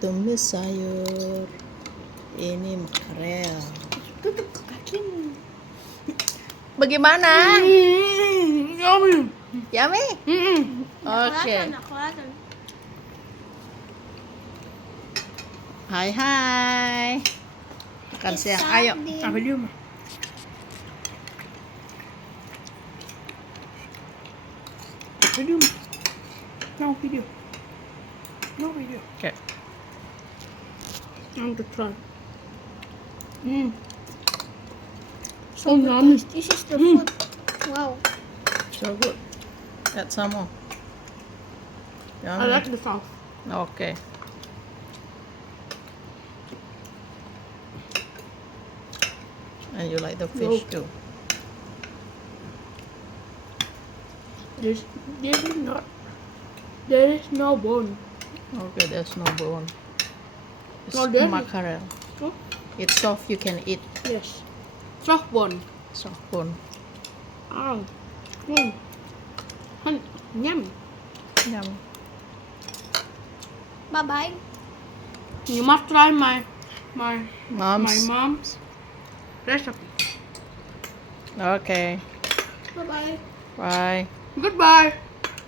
Tumis sayur. Ini makarel. Tutup kakimu. Bagaimana? Yummy. Yummy? Oke. Nakelatan. Hai. Makan siang. Ayo. Apa dia mah? Apa dia mah? No video. No video. Oke. I'm to try. So yummy. This is the food. Wow. So good. Add some more. I Yummy. like the sauce. Okay. And you like the fish too. There is not. There is no bone. Okay, there's no bone. It's Oh, there is. mackerel. Oh, It's soft, you can eat. yes. Soft bone. Soft bone. Oh. Yummy. Yum. Bye bye. You must try my Moms. mom's recipe. Okay. Bye bye. Bye. Goodbye.